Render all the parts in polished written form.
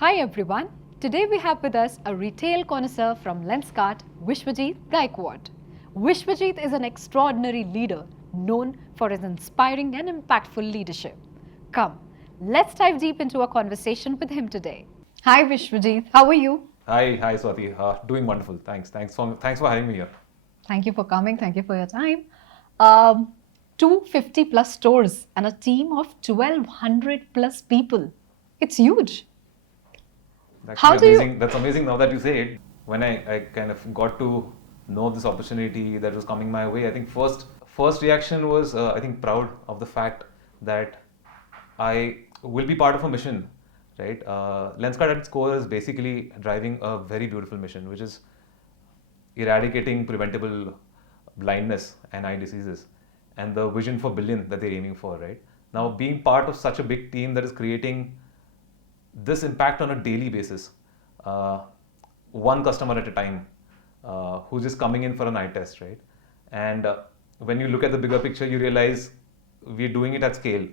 Hi everyone. Today we have with us a retail connoisseur from Lenskart, Vishwajit Gaikwad. Vishwajit is an extraordinary leader known for his inspiring and impactful leadership. Come, let's dive deep into a conversation with him today. Hi Vishwajit, how are you? Hi, Swati. Doing wonderful. Thanks for having me here. Thank you for coming. Thank you for your time. 250 plus stores and a team of 1200 plus people. It's huge. How Actually, do you? amazing. That's amazing. Now that you say it, when I kind of got to know this opportunity that was coming my way, I think first reaction was I think proud of the fact that I will be part of a mission, right? Lenskart at its core is basically driving a very beautiful mission, which is eradicating preventable blindness and eye diseases, and the vision for billion that they're aiming for, right? Now, being part of such a big team that is creating this impact on a daily basis, uh, one customer at a time, who's just coming in for an eye test, right? And when you look at the bigger picture, you realize we're doing it at scale.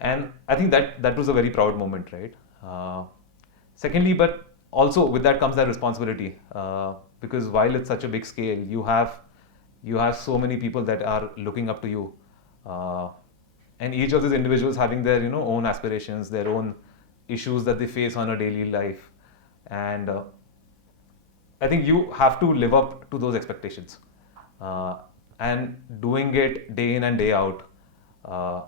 And I think that was a very proud moment, right? Secondly, but also with that comes that responsibility, because while it's such a big scale, you have so many people that are looking up to you, uh, and each of these individuals having their own aspirations, their own issues that they face on a daily life, and I think you have to live up to those expectations, uh, and doing it day in and day out, uh,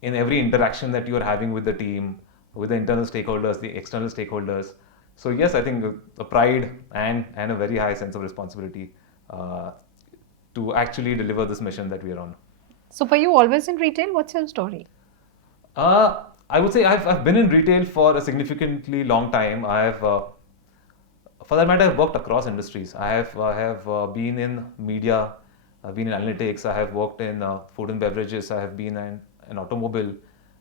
in every interaction that you are having with the team, with the internal stakeholders, the external stakeholders. So yes, I think a pride and a very high sense of responsibility, uh, to actually deliver this mission that we are on. So, were you always in retail? What's your story? I would say I've been in retail for a significantly long time. For that matter, I've worked across industries. I have been in media, I've been in analytics, I have worked in food and beverages, I have been in automobile,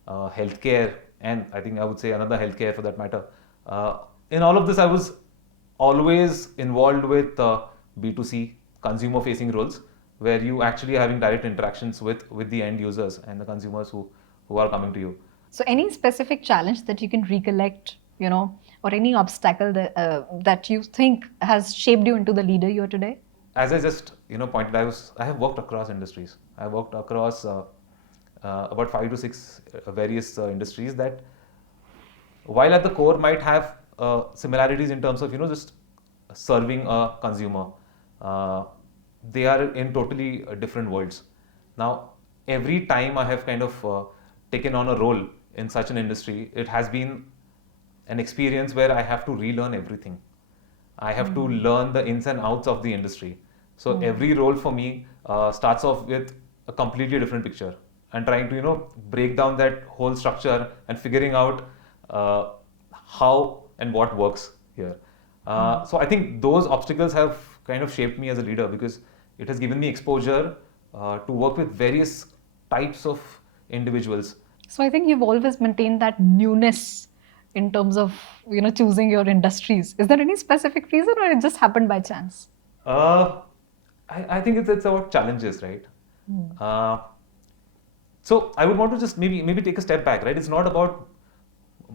healthcare, and I think I would say another healthcare for that matter. Uh, in all of this, I was always involved with B2C consumer facing roles, where you actually having direct interactions with the end users and the consumers who are coming to you. So, any specific challenge that you can recollect, or any obstacle that you think has shaped you into the leader you are today? As I just pointed, I have worked across industries. I worked across about 5 to 6 various industries that, while at the core might have similarities in terms of just serving a consumer, uh, they are in totally different worlds. Now, every time I have kind of taken on a role in such an industry, it has been an experience where I have to relearn everything. I have to learn the ins and outs of the industry. So every role for me starts off with a completely different picture, and trying to break down that whole structure and figuring out uh, how and what works here. So I think those obstacles have kind of shaped me as a leader, because it has given me exposure to work with various types of individuals. So, I think you've always maintained that newness in terms of choosing your industries. Is there any specific reason, or it just happened by chance? Uh, I think it's about challenges, right? Uh, so I would want to just maybe take a step back, right? It's not about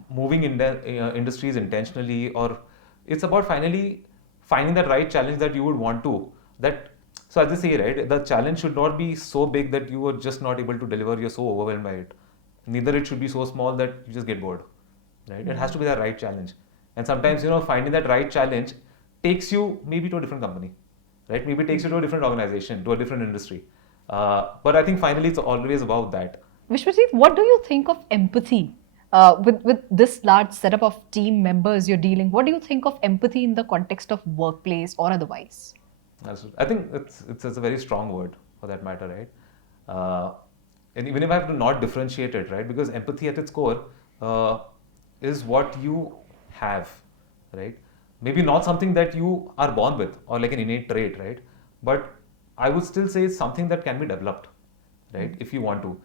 moving in industries intentionally, or it's about finally finding that right challenge that you would want to. That so as I say, right, the challenge should not be so big that you are just not able to deliver. You're so overwhelmed by it. Neither it should be so small that you just get bored, right? It has to be the right challenge. And sometimes finding that right challenge takes you maybe to a different company, right? Maybe takes you to a different organization, to a different industry. But I think finally it's always about that. Vishwajit, what do you think of empathy? With this large setup of team members you're dealing, what do you think of empathy in the context of workplace or otherwise? I think it's a very strong word for that matter, right? Uh, and even if I have to not differentiate it, right? Because empathy at its core uh, is what you have, right? Maybe not something that you are born with or like an innate trait, right? But I would still say it's something that can be developed, right? If you want to.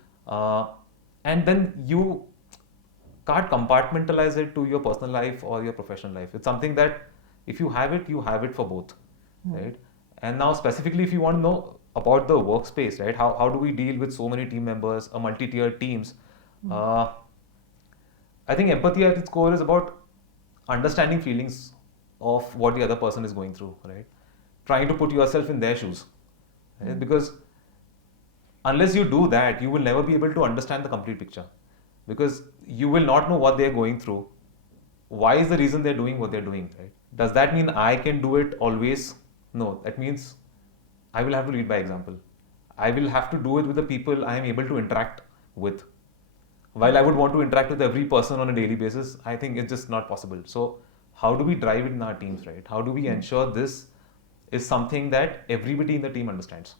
And then you can't compartmentalize it to your personal life or your professional life. It's something that if you have it for both, right? And now specifically, if you want to know about the workspace, right? How do we deal with so many team members, a multi-tiered teams? Uh, I think empathy at its core is about understanding feelings of what the other person is going through, right? Trying to put yourself in their shoes, right? Because unless you do that, you will never be able to understand the complete picture, because you will not know what they're going through. Why is the reason they're doing what they're doing, right? Does that mean I can do it always? No, that means I will have to lead by example. I will have to do it with the people I am able to interact with. While I would want to interact with every person on a daily basis, I think it's just not possible. So, how do we drive it in our teams, right? How do we ensure this is something that everybody in the team understands?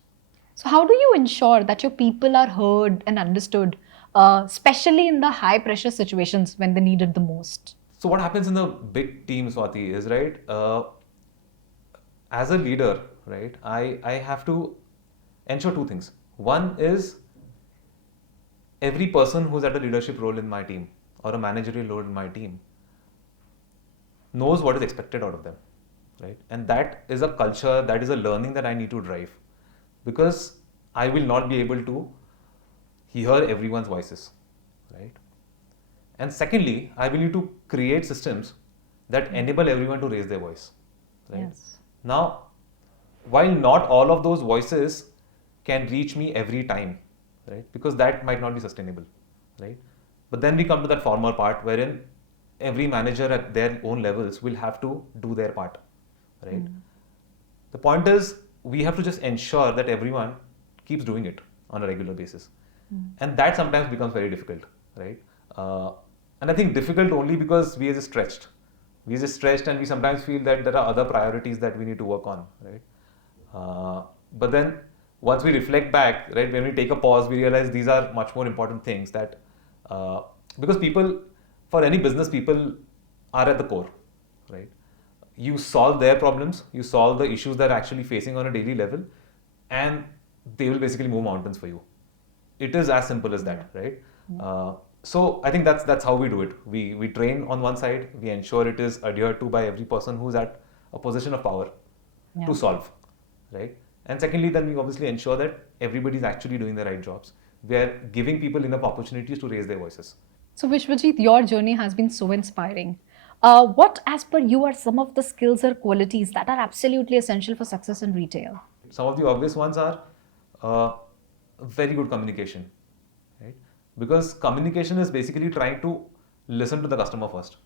So, how do you ensure that your people are heard and understood, especially in the high pressure situations when they need it the most? So, what happens in the big team, Swati, is right, as a leader, right, I have to ensure two things. One is every person who's at a leadership role in my team or a managerial role in my team knows what is expected out of them, right? And that is a culture, that is a learning that I need to drive, because I will not be able to hear everyone's voices, right? And secondly, I will need to create systems that enable everyone to raise their voice, right? Yes. Now, while not all of those voices can reach me every time, right? Because that might not be sustainable, right? But then we come to that former part wherein every manager at their own levels will have to do their part, right? The point is, we have to just ensure that everyone keeps doing it on a regular basis. And that sometimes becomes very difficult, right? And I think difficult only because we are just stretched. We are just stretched, and we sometimes feel that there are other priorities that we need to work on, right? But then once we reflect back, right, when we take a pause, we realize these are much more important things that, because people, for any business, people are at the core, right? You solve their problems, you solve the issues they're actually facing on a daily level, and they will basically move mountains for you. It is as simple as that, right? So I think that's how we do it. We train on one side, we ensure it is adhered to by every person who's at a position of power to solve, right? And secondly, then we obviously ensure that everybody's actually doing the right jobs. We are giving people enough opportunities to raise their voices. So, Vishwajit, your journey has been so inspiring. What, as per you, are some of the skills or qualities that are absolutely essential for success in retail? Some of the obvious ones are very good communication, right? Because communication is basically trying to listen to the customer first,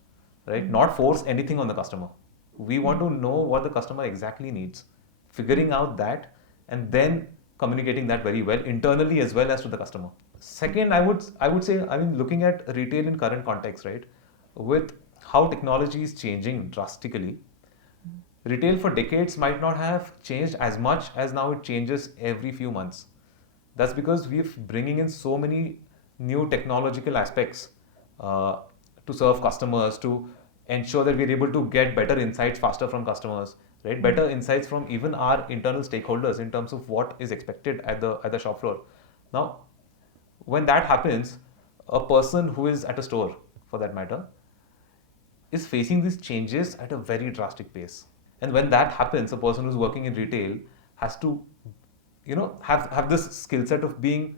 right? Not force anything on the customer. We want to know what the customer exactly needs, figuring out that, and then communicating that very well internally as well as to the customer. Second, I would say, I mean, looking at retail in current context, right, with how technology is changing drastically, retail for decades might not have changed as much as now it changes every few months. That's because we're bringing in so many new technological aspects to serve customers, to ensure that we're able to get better insights faster from customers, right? Better insights from even our internal stakeholders in terms of what is expected at the shop floor. Now, when that happens, a person who is at a store, for that matter, is facing these changes at a very drastic pace. And when that happens, a person who's working in retail has to, have this skill set of being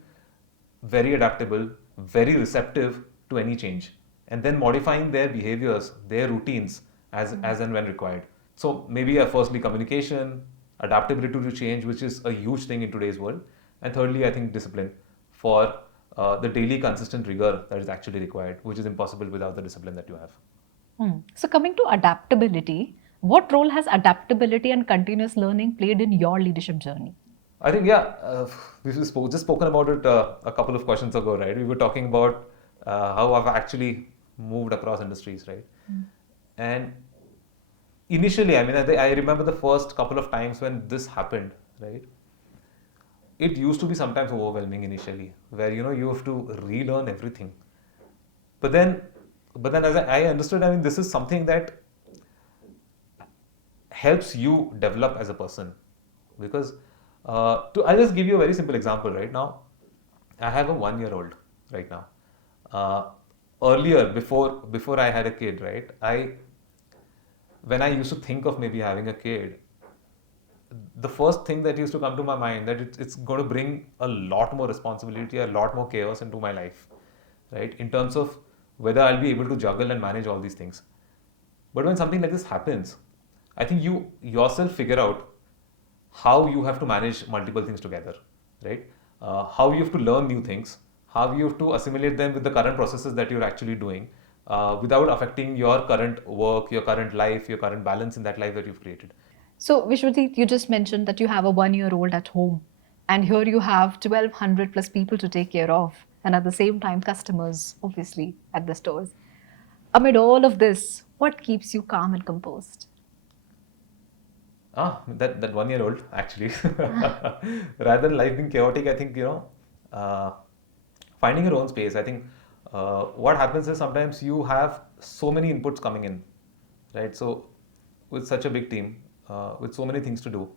very adaptable, very receptive to any change, and then modifying their behaviors, their routines as and when required. So maybe firstly communication, adaptability to change, which is a huge thing in today's world, and thirdly, I think discipline for the daily consistent rigor that is actually required, which is impossible without the discipline that you have. So, coming to adaptability, what role has adaptability and continuous learning played in your leadership journey? I think, we've just spoken about it a couple of questions ago, right? We were talking about how I've actually moved across industries, right? And initially, I mean, I remember the first couple of times when this happened, right? It used to be sometimes overwhelming initially, where you have to relearn everything. But then as I understood, I mean, this is something that helps you develop as a person, because I'll just give you a very simple example right now. I have a 1-year-old right now. Earlier, before I had a kid, right, when I used to think of maybe having a kid, the first thing that used to come to my mind that it's going to bring a lot more responsibility, a lot more chaos into my life, right? In terms of whether I'll be able to juggle and manage all these things. But when something like this happens, I think you yourself figure out how you have to manage multiple things together, right? How you have to learn new things, how you have to assimilate them with the current processes that you're actually doing, without affecting your current work, your current life, your current balance in that life that you've created. So, Vishwajit, you just mentioned that you have a 1-year-old at home, and here you have 1,200 plus people to take care of, and at the same time, customers, obviously, at the stores. Amid all of this, what keeps you calm and composed? That 1 year old actually. Rather than life being chaotic, I think finding your own space. I think what happens is sometimes you have so many inputs coming in, right? So with such a big team, with so many things to do,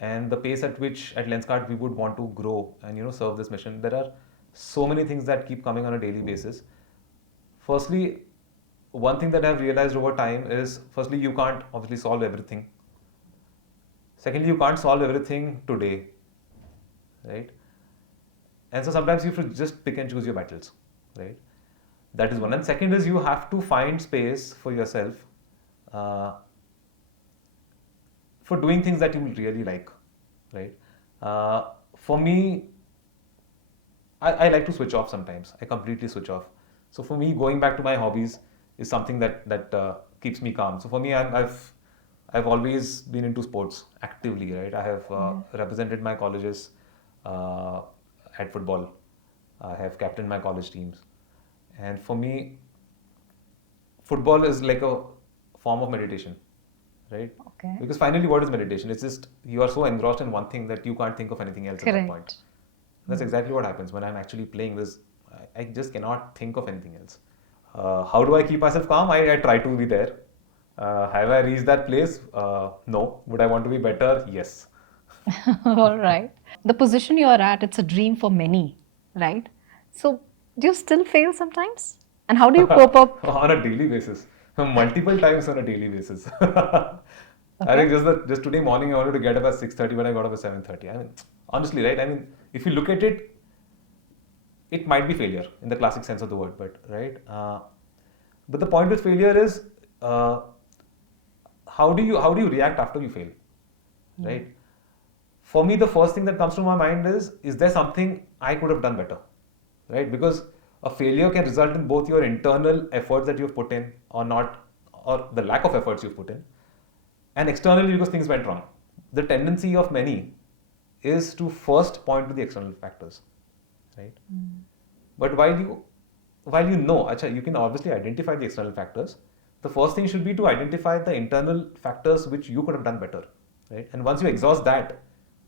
and the pace at which at Lenskart we would want to grow and serve this mission, there are so many things that keep coming on a daily basis. Firstly, one thing that I've realized over time is, firstly, you can't obviously solve everything. Secondly, you can't solve everything today, right? And so sometimes you have to just pick and choose your battles, right? That is one. And second is you have to find space for yourself for doing things that you really like, right? For me, I like to switch off sometimes. I completely switch off. So for me, going back to my hobbies is something that keeps me calm. So for me, I've always been into sports actively, right? I have represented my colleges at football. I have captained my college teams. And for me, football is like a form of meditation, right? Okay. Because finally, what is meditation? It's just you are so engrossed in one thing that you can't think of anything else at that point. That's exactly what happens when I'm actually playing this. I just cannot think of anything else. How do I keep myself calm? I try to be there. Have I reached that place? No. Would I want to be better? Yes. All right. The position you're at, it's a dream for many, right? So, do you still fail sometimes? And how do you cope up? On a daily basis. Multiple times on a daily basis. I think just today morning I wanted to get up at 6:30 when I got up at 7:30. I mean, honestly, right? I mean, if you look at it, it might be failure in the classic sense of the word, but right? But the point with failure is, how do you react after you fail, right? For me, the first thing that comes to my mind is there something I could have done better, right? Because a failure can result in both your internal efforts that you've put in or not, or the lack of efforts you've put in, and externally because things went wrong. The tendency of many is to first point to the external factors, right? But while you know, you can obviously identify the external factors. The first thing should be to identify the internal factors which you could have done better, right? And once you exhaust that,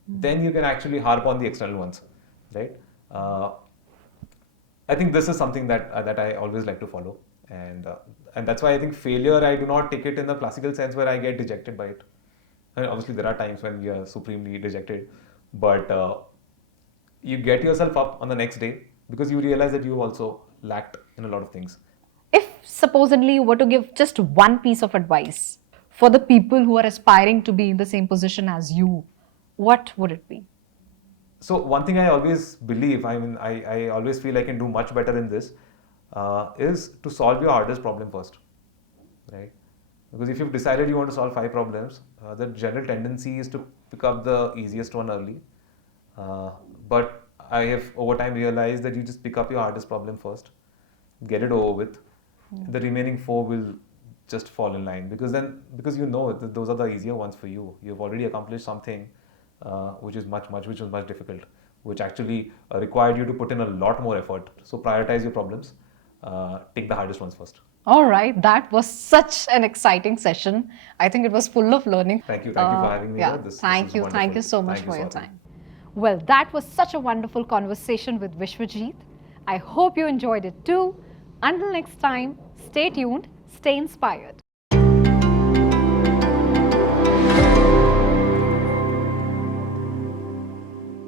then you can actually harp on the external ones, right? I think this is something that I always like to follow, and that's why I think failure, I do not take it in the classical sense where I get dejected by it. I mean, obviously there are times when we are supremely dejected, but you get yourself up on the next day because you realize that you also lacked in a lot of things. If supposedly you were to give just one piece of advice for the people who are aspiring to be in the same position as you, what would it be? So one thing I always believe, I mean, I always feel I can do much better in this, is to solve your hardest problem first, right? Because if you've decided you want to solve 5 problems, the general tendency is to pick up the easiest one early. But I have over time realized that you just pick up your hardest problem first, get it over with. The remaining 4 will just fall in line because you know that those are the easier ones for you. You've already accomplished something which was much difficult, which actually required you to put in a lot more effort. So prioritize your problems. Take the hardest ones first. All right, that was such an exciting session. I think it was full of learning. Thank you for having me here. Thank you so much for your Swati. time. Well, that was such a wonderful conversation with Vishwajit. I hope you enjoyed it too. Until next time, stay tuned, stay inspired.